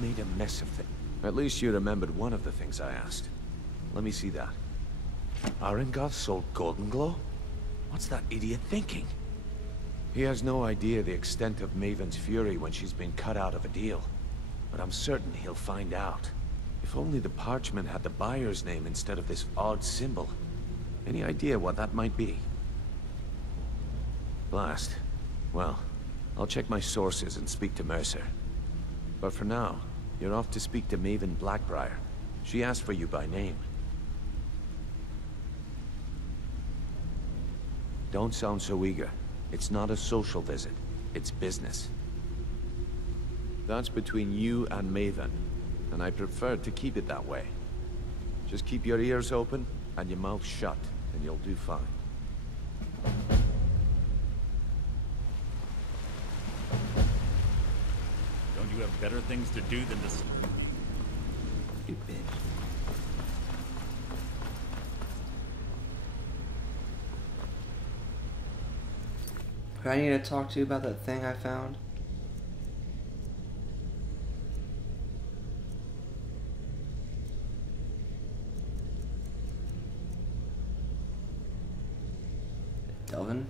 made a mess of things. At least you remembered one of the things I asked. Let me see that. Arengoth sold Golden Glow? What's that idiot thinking? He has no idea the extent of Maven's fury when she's been cut out of a deal. But I'm certain he'll find out. If only the parchment had the buyer's name instead of this odd symbol. Any idea what that might be? Blast. Well, I'll check my sources and speak to Mercer. But for now, you're off to speak to Maven Blackbriar. She asked for you by name. Don't sound so eager. It's not a social visit. It's business. That's between you and Maven, and I prefer to keep it that way. Just keep your ears open and your mouth shut, and you'll do fine. Don't you have better things to do than this? You bitch. Who I need to talk to about that thing I found? Delvin?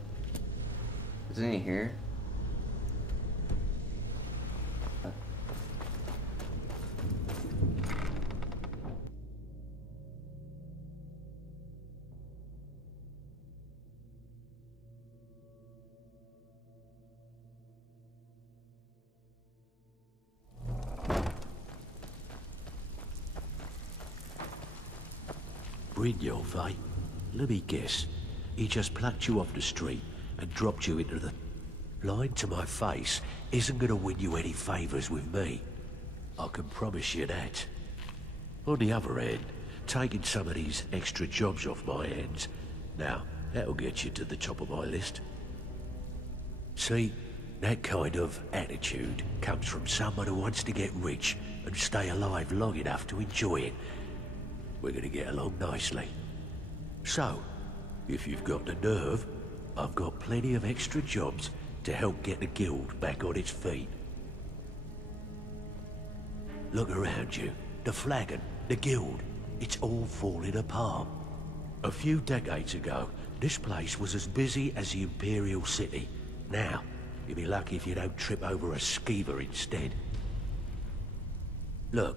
Isn't he here? Brynjolf, eh? Let me guess. He just plucked you off the street and dropped you into the... Lying to my face isn't gonna win you any favours with me. I can promise you that. On the other hand, taking some of these extra jobs off my hands, now, that'll get you to the top of my list. See, that kind of attitude comes from someone who wants to get rich and stay alive long enough to enjoy it. We're gonna get along nicely. So, if you've got the nerve, I've got plenty of extra jobs to help get the guild back on its feet. Look around you. The flagon, the guild, it's all falling apart. A few decades ago, this place was as busy as the Imperial City. Now, you'll be lucky if you don't trip over a skeever instead. Look,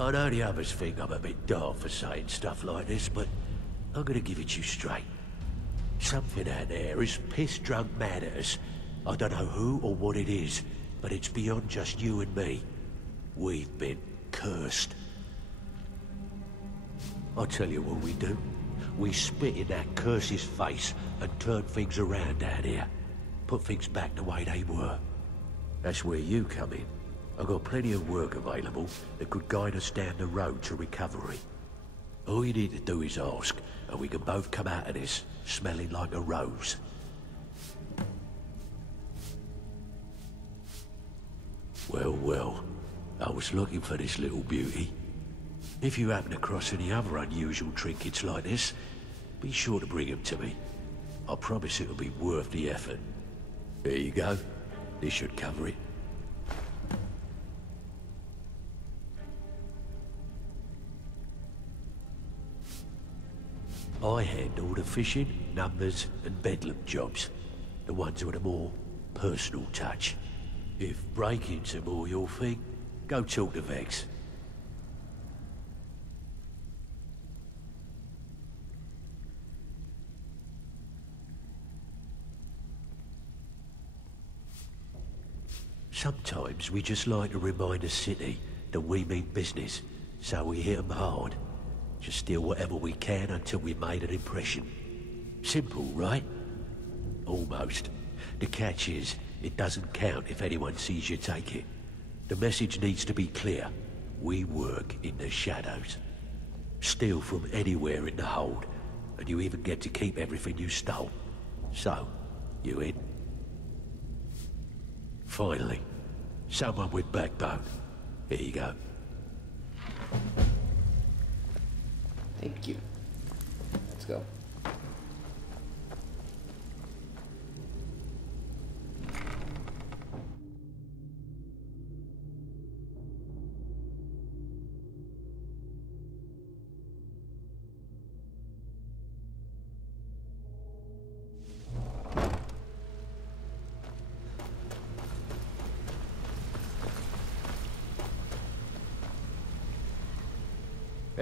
I know the others think I'm a bit daft for saying stuff like this, but I'm gonna give it to you straight. Something out there is piss-drunk mad at us. I don't know who or what it is, but it's beyond just you and me. We've been cursed. I'll tell you what we do. We spit in that curse's face and turn things around down here. Put things back the way they were. That's where you come in. I've got plenty of work available that could guide us down the road to recovery. All you need to do is ask, and we can both come out of this smelling like a rose. Well, well, I was looking for this little beauty. If you happen across any other unusual trinkets like this, be sure to bring them to me. I promise it'll be worth the effort. There you go. This should cover it. I handle the fishing, numbers, and bedlam jobs. The ones with a more personal touch. If break-ins are more your thing, go talk to Vex. Sometimes we just like to remind the city that we mean business, so we hit 'em hard. Just steal whatever we can until we made an impression. Simple, right? Almost. The catch is, it doesn't count if anyone sees you take it. The message needs to be clear. We work in the shadows. Steal from anywhere in the hold, and you even get to keep everything you stole. So, you in? Finally, someone with backbone. Here you go. Thank you. Let's go.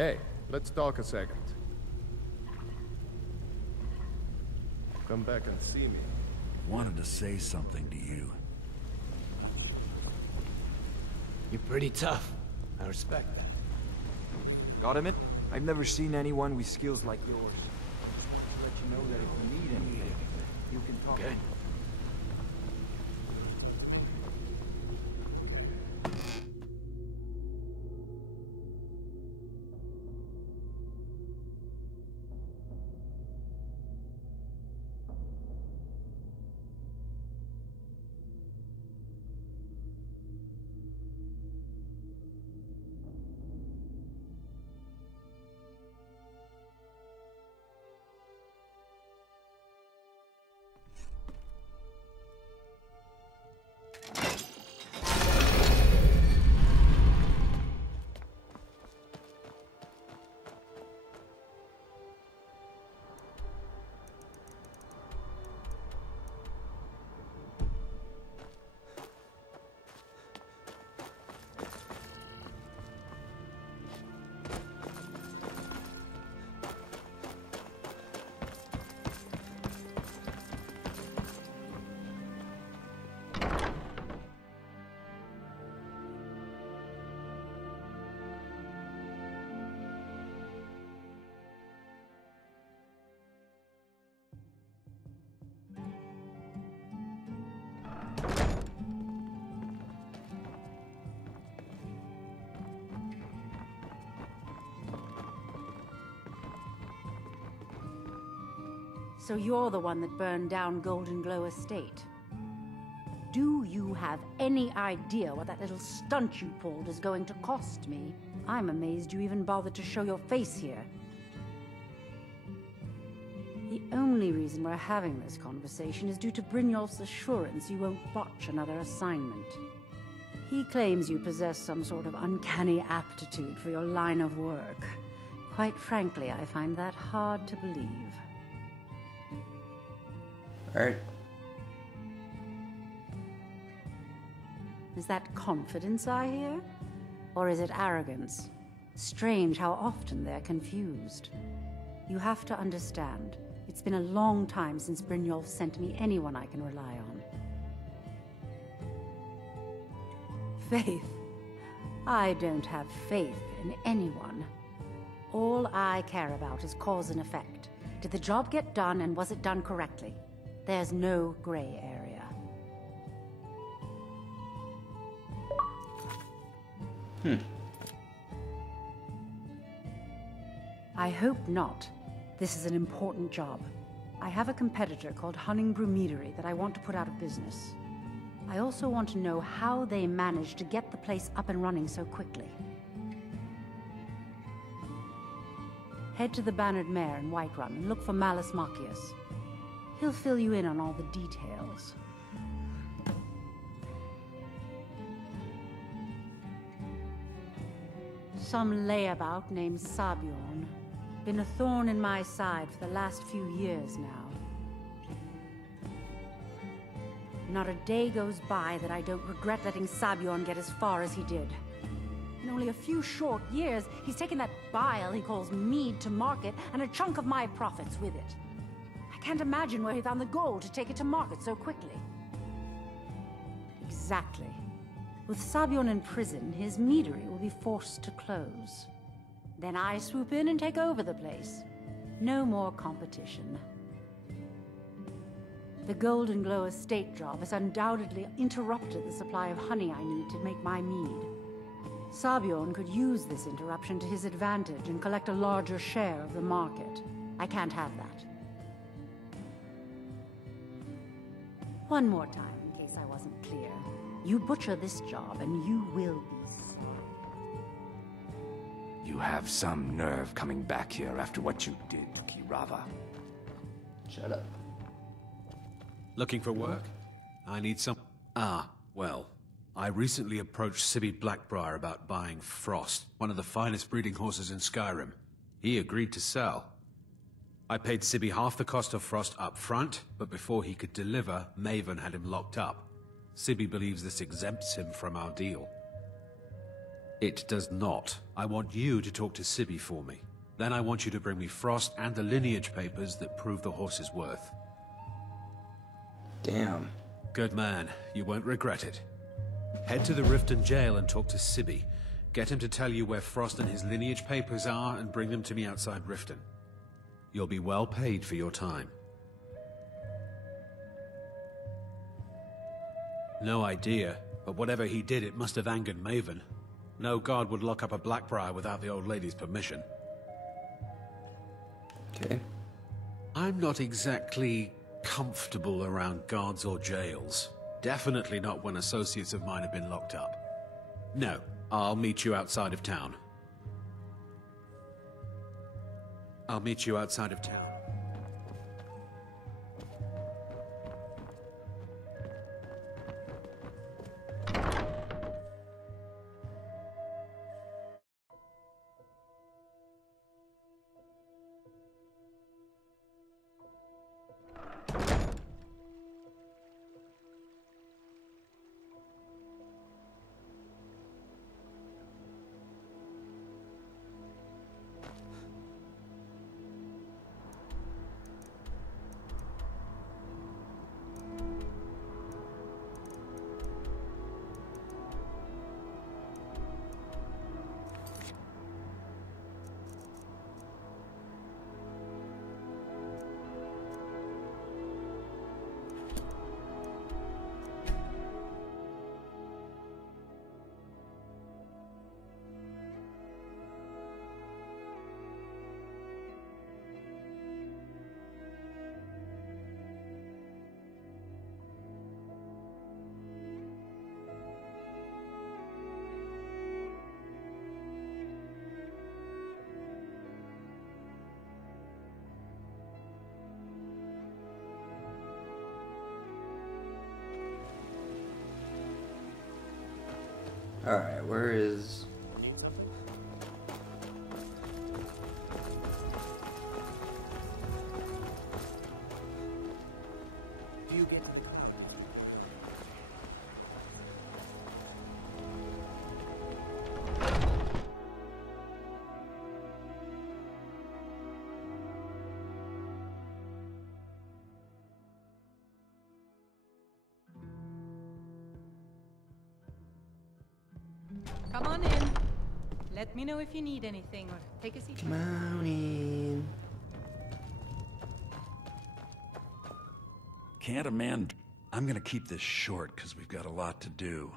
Hey, let's talk a second. Come back and see me. Wanted to say something to you. You're pretty tough. I respect that. Gotta admit, I've never seen anyone with skills like yours. Just let you know that if you need anything, you can talk. Okay. So you're the one that burned down Golden Glow Estate. Do you have any idea what that little stunt you pulled is going to cost me? I'm amazed you even bothered to show your face here. The only reason we're having this conversation is due to Brynjolf's assurance you won't botch another assignment. He claims you possess some sort of uncanny aptitude for your line of work. Quite frankly, I find that hard to believe. Alright. Is that confidence I hear? Or is it arrogance? Strange how often they're confused. You have to understand, it's been a long time since Brynjolf sent me anyone I can rely on. Faith? I don't have faith in anyone. All I care about is cause and effect. Did the job get done, and was it done correctly? There's no gray area. I hope not. This is an important job. I have a competitor called Hunningbrew Meadery that I want to put out of business. I also want to know how they managed to get the place up and running so quickly. Head to the Bannered Mare in Whiterun and look for Malus Machius. He'll fill you in on all the details. Some layabout named Sabjorn. Been a thorn in my side for the last few years now. Not a day goes by that I don't regret letting Sabjorn get as far as he did. In only a few short years, he's taken that bile he calls mead to market and a chunk of my profits with it. I can't imagine where he found the gold to take it to market so quickly. Exactly. With Sabjorn in prison, his meadery will be forced to close. Then I swoop in and take over the place. No more competition. The Golden Glow Estate job has undoubtedly interrupted the supply of honey I need to make my mead. Sabjorn could use this interruption to his advantage and collect a larger share of the market. I can't have that. One more time, in case I wasn't clear. You butcher this job, and you will be sorry. You have some nerve coming back here after what you did to Kirava. Shut up. Looking for work? I need some... well, I recently approached Sibby Blackbriar about buying Frost, one of the finest breeding horses in Skyrim. He agreed to sell. I paid Sibby half the cost of Frost up front, but before he could deliver, Maven had him locked up. Sibby believes this exempts him from our deal. It does not. I want you to talk to Sibby for me. Then I want you to bring me Frost and the lineage papers that prove the horse's worth. Damn. Good man. You won't regret it. Head to the Riften jail and talk to Sibby. Get him to tell you where Frost and his lineage papers are and bring them to me outside Riften. You'll be well paid for your time. No idea, but whatever he did, it must have angered Maven. No guard would lock up a Blackbriar without the old lady's permission. Okay. I'm not exactly comfortable around guards or jails. Definitely not when associates of mine have been locked up. No, I'll meet you outside of town. I'll meet you outside of town. Alright, where is... Do you get... Come on in. Let me know if you need anything or take a seat. Come on in. Can't a man... I'm gonna keep this short, because we've got a lot to do.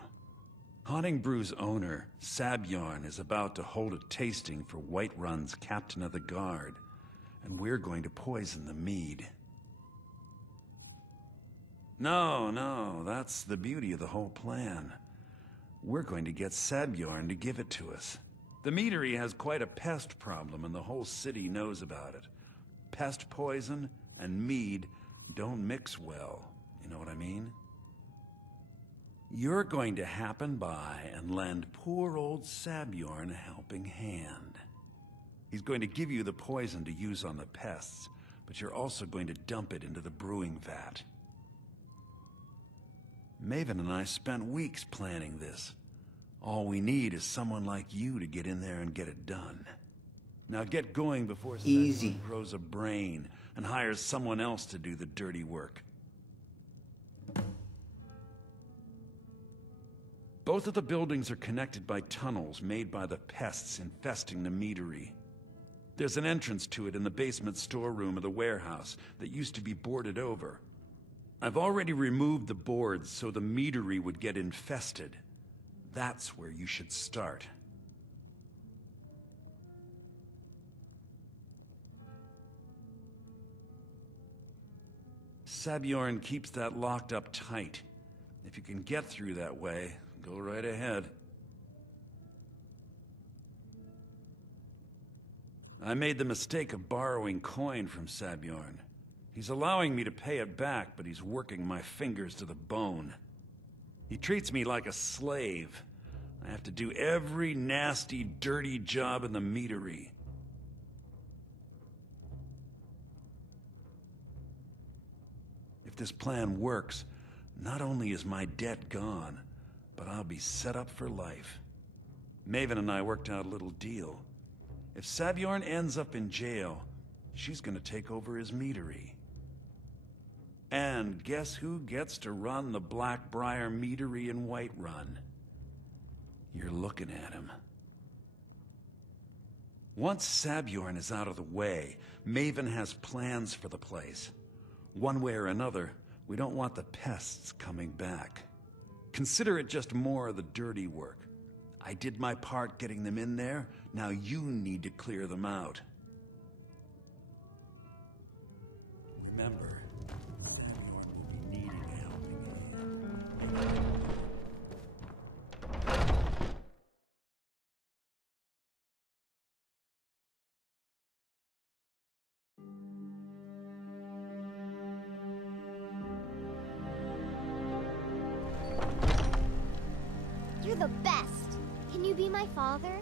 Haunting Brew's owner, Sabjorn, is about to hold a tasting for Whiterun's Captain of the Guard, and we're going to poison the mead. No, that's the beauty of the whole plan. We're going to get Sabjorn to give it to us. The meadery has quite a pest problem, and the whole city knows about it. Pest poison and mead don't mix well, you know what I mean? You're going to happen by and lend poor old Sabjorn a helping hand. He's going to give you the poison to use on the pests, but you're also going to dump it into the brewing vat. Maven and I spent weeks planning this. All we need is someone like you to get in there and get it done. Now get going before Easy grows a brain and hires someone else to do the dirty work. Both of the buildings are connected by tunnels made by the pests infesting the meadery. There's an entrance to it in the basement storeroom of the warehouse that used to be boarded over. I've already removed the boards so the meadery would get infested. That's where you should start. Sabjorn keeps that locked up tight. If you can get through that way, go right ahead. I made the mistake of borrowing coin from Sabjorn. He's allowing me to pay it back, but he's working my fingers to the bone. He treats me like a slave. I have to do every nasty, dirty job in the meadery. If this plan works, not only is my debt gone, but I'll be set up for life. Maven and I worked out a little deal. If Sabjorn ends up in jail, she's gonna take over his meadery. And guess who gets to run the Blackbriar meadery in Whiterun? You're looking at him. Once Sabjorn is out of the way, Maven has plans for the place. One way or another, we don't want the pests coming back. Consider it just more of the dirty work. I did my part getting them in there, now you need to clear them out. Remember, Sabjorn will be needing a helping hand. You're the best. Can you be my father?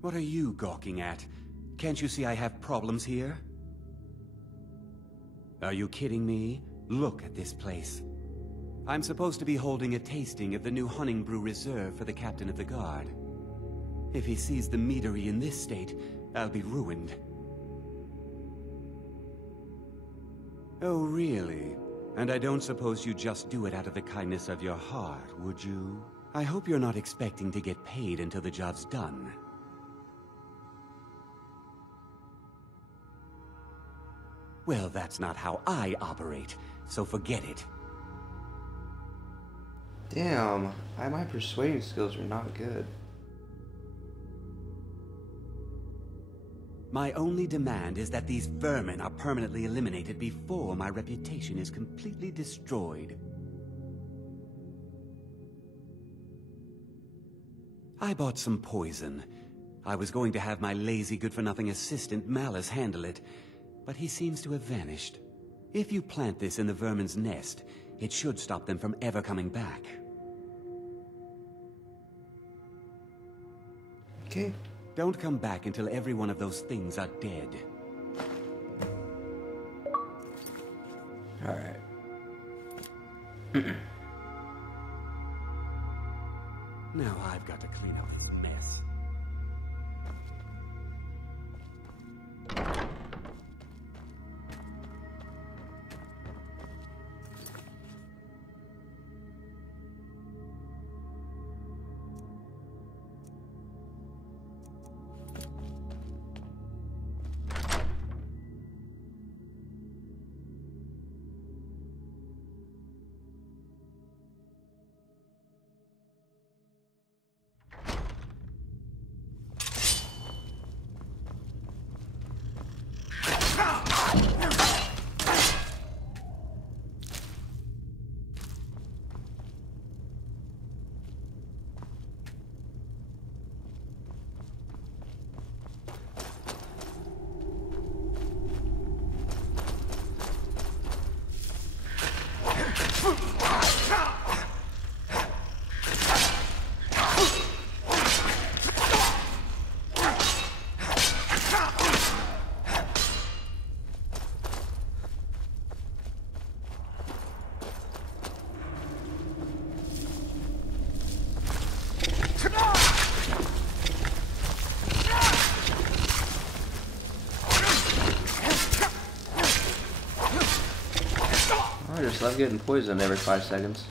What are you gawking at? Can't you see I have problems here? Are you kidding me? Look at this place. I'm supposed to be holding a tasting of the new Hunting Brew Reserve for the Captain of the Guard. If he sees the meadery in this state, I'll be ruined. Oh, really? And I don't suppose you just do it out of the kindness of your heart, would you? I hope you're not expecting to get paid until the job's done. Well, that's not how I operate, so forget it. Damn, my persuading skills are not good. My only demand is that these vermin are permanently eliminated before my reputation is completely destroyed. I bought some poison. I was going to have my lazy good-for-nothing assistant Malice handle it, but he seems to have vanished. If you plant this in the vermin's nest, it should stop them from ever coming back. Okay. Don't come back until every one of those things are dead. Alright. Now I've got to clean up this mess. just love getting poisoned every 5 seconds.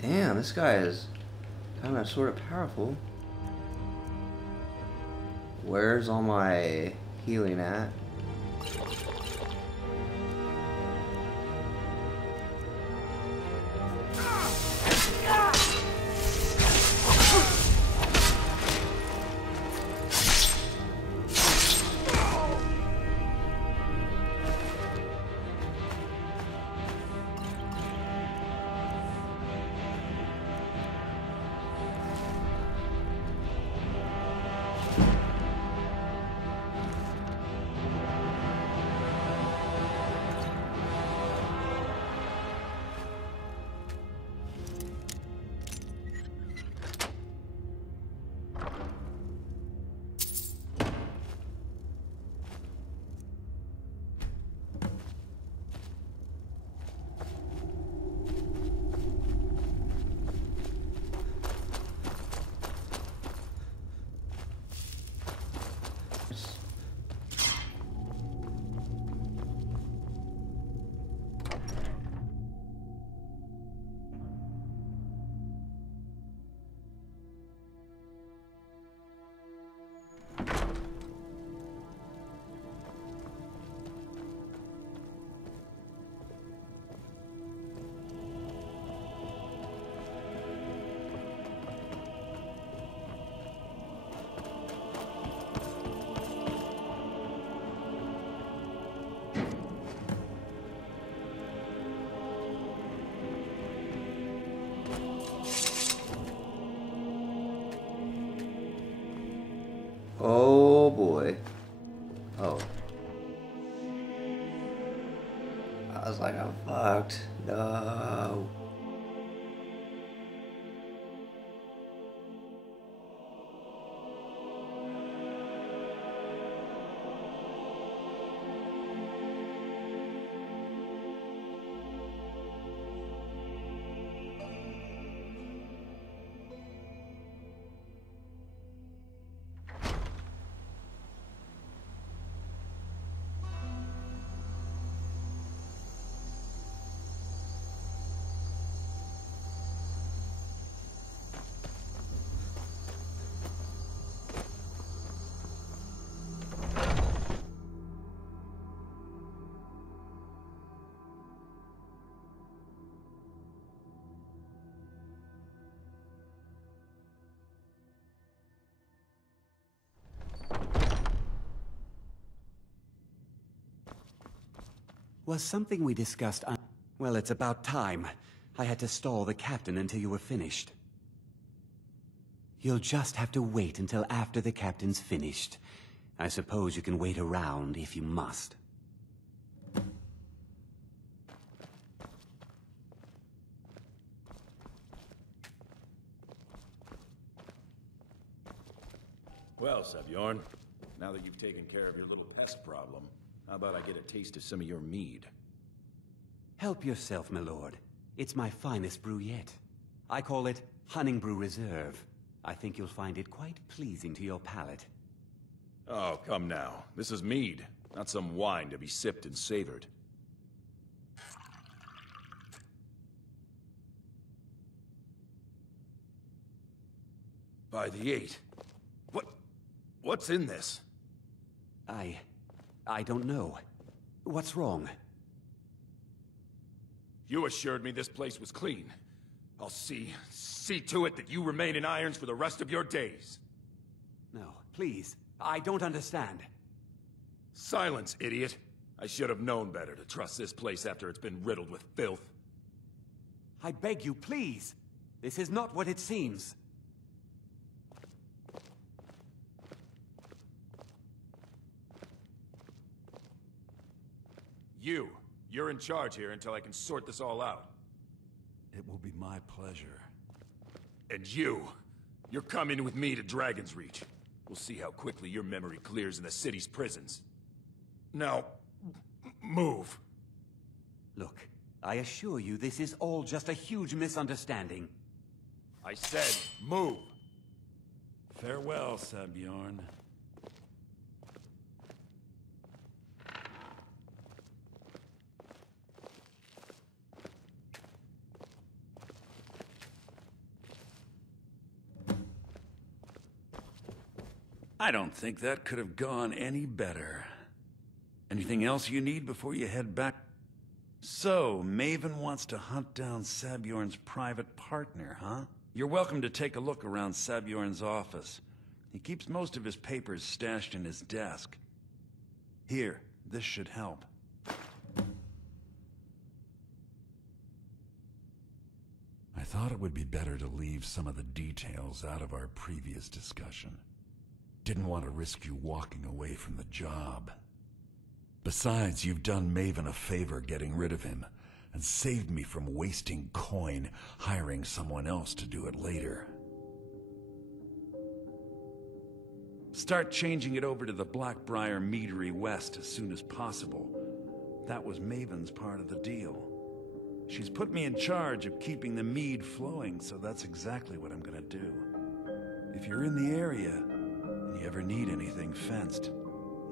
Damn, this guy is kind of sort of powerful. Where's all my healing at? Oh boy. Oh. I was like, I'm fucked. No. Was something we discussed Well, it's about time. I had to stall the captain until you were finished. You'll just have to wait until after the captain's finished. I suppose you can wait around if you must. Well, Sabjorn, now that you've taken care of your little pest problem, how about I get a taste of some of your mead? Help yourself, my lord. It's my finest brew yet. I call it Honningbrew Reserve. I think you'll find it quite pleasing to your palate. Oh, come now. This is mead, not some wine to be sipped and savored. By the 8. What's in this? I don't know. What's wrong? You assured me this place was clean. I'll see to it that you remain in irons for the rest of your days. No, please. I don't understand. Silence, idiot. I should have known better to trust this place after it's been riddled with filth. I beg you, please. This is not what it seems. You're in charge here until I can sort this all out. It will be my pleasure. And you're coming with me to Dragon's Reach. We'll see how quickly your memory clears in the city's prisons. Now, move. Look, I assure you this is all just a huge misunderstanding. I said, move. Farewell, Sabjorn. I don't think that could have gone any better. Anything else you need before you head back? So, Maven wants to hunt down Sabjorn's private partner, huh? You're welcome to take a look around Sabjorn's office. He keeps most of his papers stashed in his desk. Here, this should help. I thought it would be better to leave some of the details out of our previous discussion. Didn't want to risk you walking away from the job. Besides, you've done Maven a favor getting rid of him, and saved me from wasting coin hiring someone else to do it later. Start changing it over to the Blackbriar Meadery West as soon as possible. That was Maven's part of the deal. She's put me in charge of keeping the mead flowing, so that's exactly what I'm gonna do. If you're in the area, and you ever need anything fenced,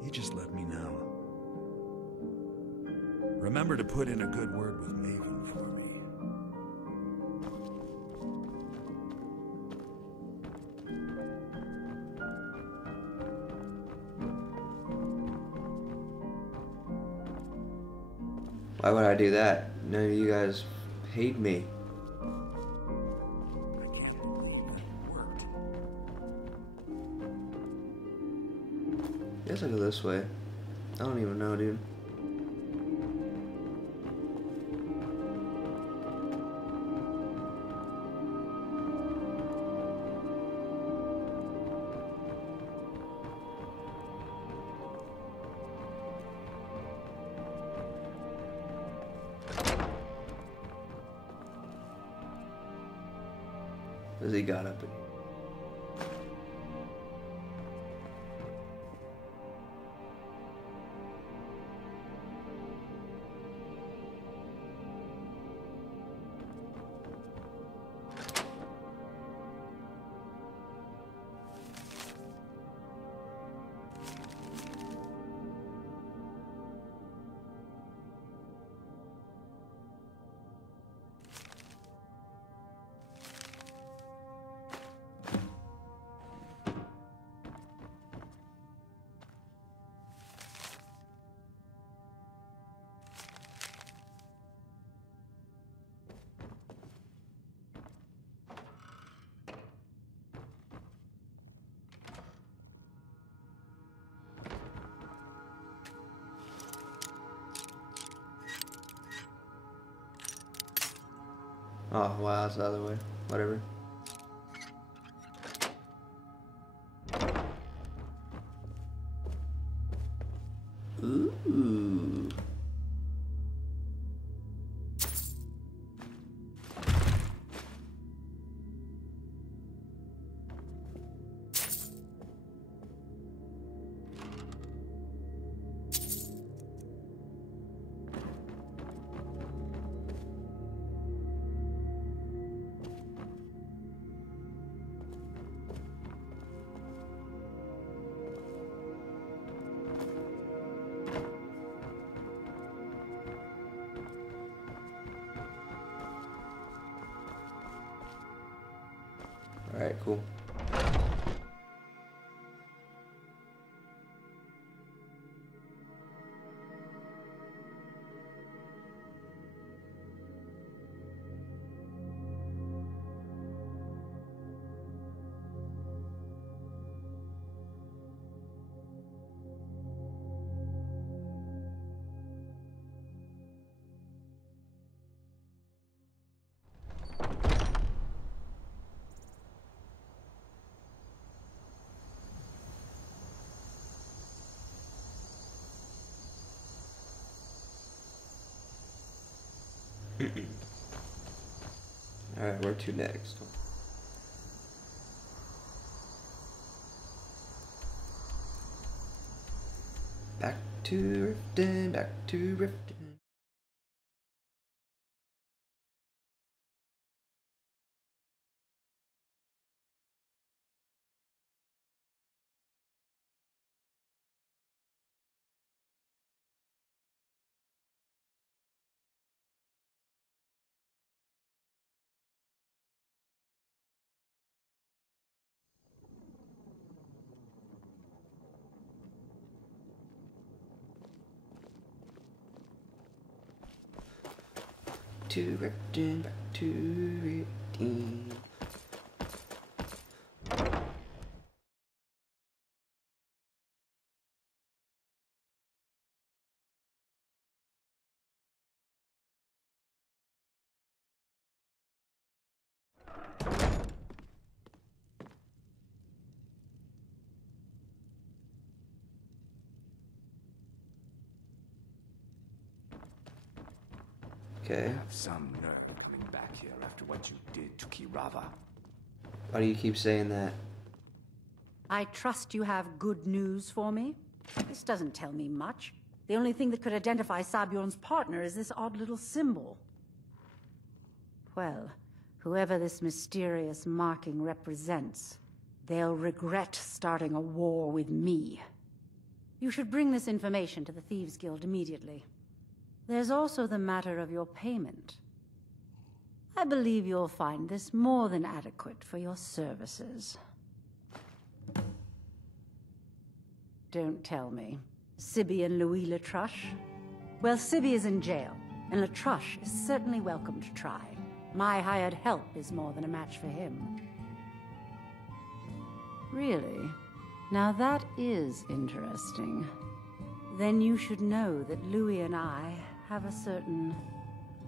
you just let me know. Remember to put in a good word with Maven for me. Why would I do that? None of you guys hate me. Guess I go this way. I don't even know, dude. As he got up in here. Oh, wow, it's the other way. Whatever. Ooh. Alright, cool. Alright, where to next? Back to Riften, back to Riften. To Riften, back to Riften. Okay. You have some nerve coming back here after what you did to Kirava. Why do you keep saying that? I trust you have good news for me. This doesn't tell me much. The only thing that could identify Sabjorn's partner is this odd little symbol. Well, whoever this mysterious marking represents, they'll regret starting a war with me. You should bring this information to the Thieves' Guild immediately. There's also the matter of your payment. I believe you'll find this more than adequate for your services. Don't tell me. Sibby and Louis Latruche? Well, Sibby is in jail, and Latruche is certainly welcome to try. My hired help is more than a match for him. Really? Now that is interesting. Then you should know that Louis and I have a certain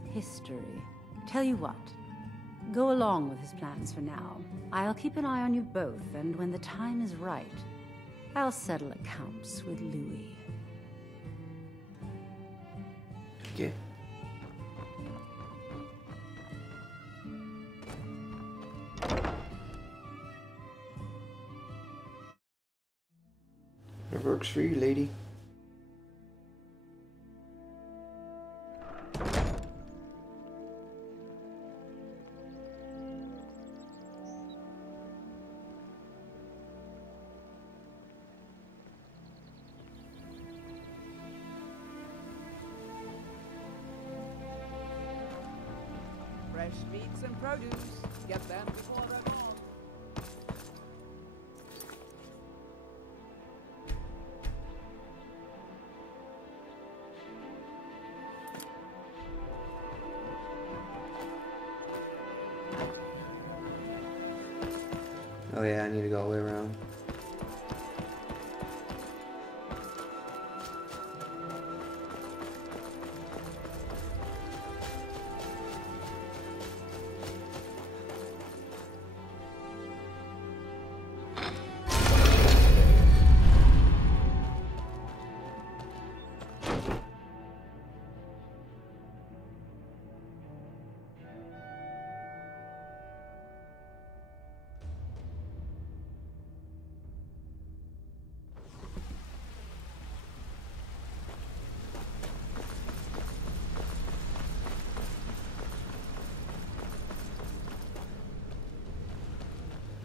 history. Tell you what, go along with his plans for now. I'll keep an eye on you both, and when the time is right, I'll settle accounts with Louis. Okay. It works for you, lady. Fresh meats and produce. Get them before they're gone. Oh yeah, I need to go all the way around.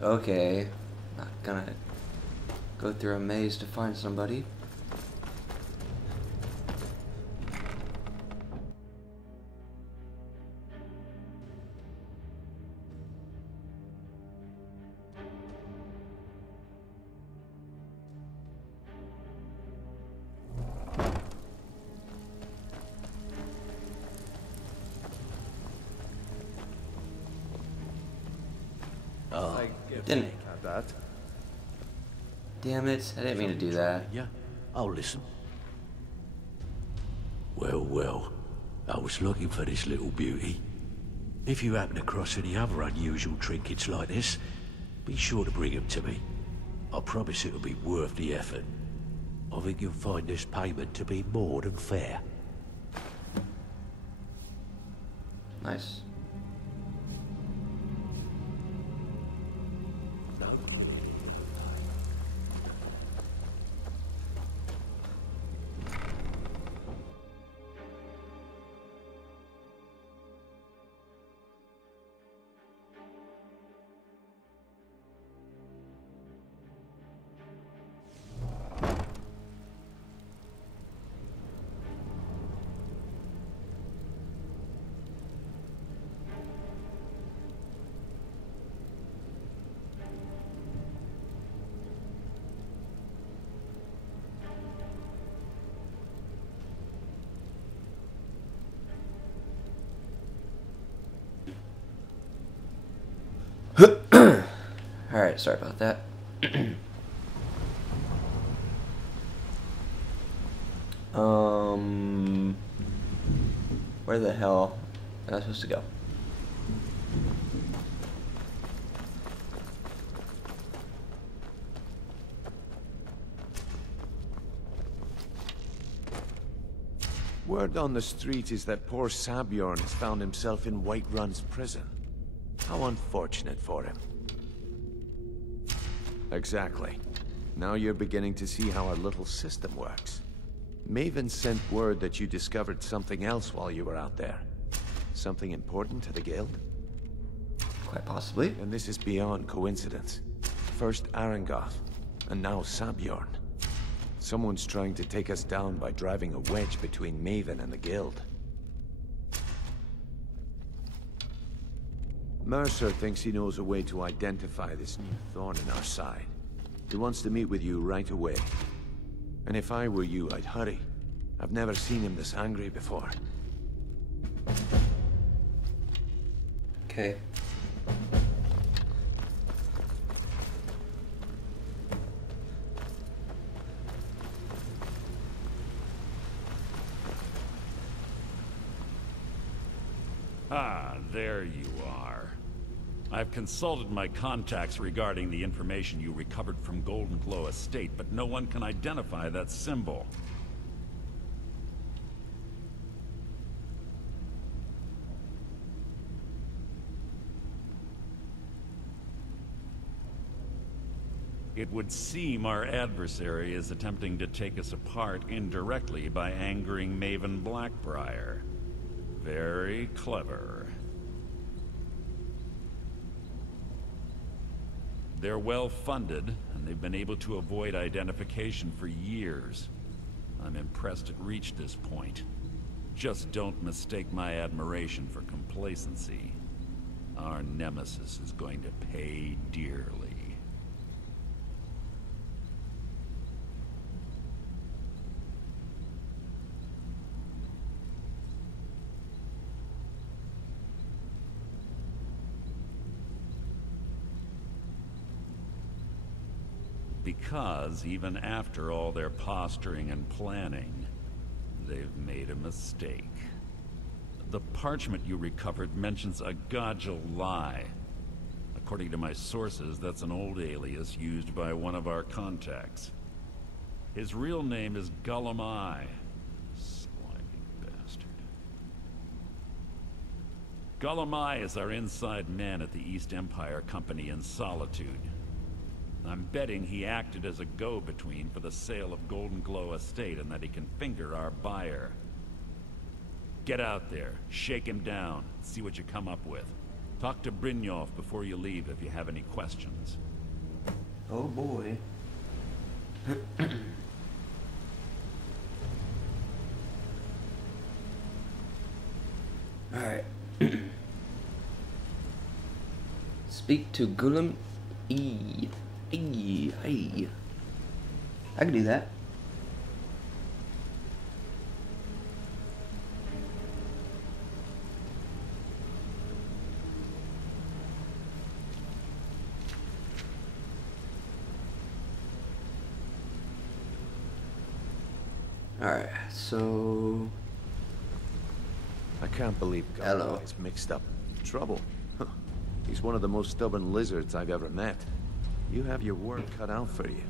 Okay, not gonna go through a maze to find somebody. I didn't. Have that. Damn it, I didn't mean to do that. Yeah, I'll listen. Well, well, I was looking for this little beauty. If you happen across any other unusual trinkets like this, be sure to bring them to me. I promise it'll be worth the effort. I think you'll find this payment to be more than fair. Nice. Alright, sorry about that. Where the hell am I supposed to go? Word on the street is that poor Sabjorn has found himself in Whiterun's prison. How unfortunate for him. Exactly. Now you're beginning to see how our little system works. Maven sent word that you discovered something else while you were out there. Something important to the guild? Quite possibly. And this is beyond coincidence. First Arangoth, and now Sabjorn. Someone's trying to take us down by driving a wedge between Maven and the guild. Mercer thinks he knows a way to identify this new thorn in our side. He wants to meet with you right away. And if I were you, I'd hurry. I've never seen him this angry before. Okay. Ah, there you are. I've consulted my contacts regarding the information you recovered from Golden Glow Estate, but no one can identify that symbol. It would seem our adversary is attempting to take us apart indirectly by angering Maven Blackbriar. Very clever. They're well funded, and they've been able to avoid identification for years. I'm impressed it reached this point. Just don't mistake my admiration for complacency. Our nemesis is going to pay dearly. Because even after all their posturing and planning, they've made a mistake. The parchment you recovered mentions a Godgel lie. According to my sources, that's an old alias used by one of our contacts. His real name is Gullum Eye. Slimy bastard. Gullum Eye is our inside man at the East Empire Company in Solitude. I'm betting he acted as a go-between for the sale of Golden Glow Estate and that he can finger our buyer. Get out there, shake him down, see what you come up with. Talk to Brynjolf before you leave if you have any questions. Oh boy. Alright. Speak to Gullum E. Hey. I can do that. Alright, so... I can't believe God is mixed up in trouble. He's one of the most stubborn lizards I've ever met. You have your work cut out for you.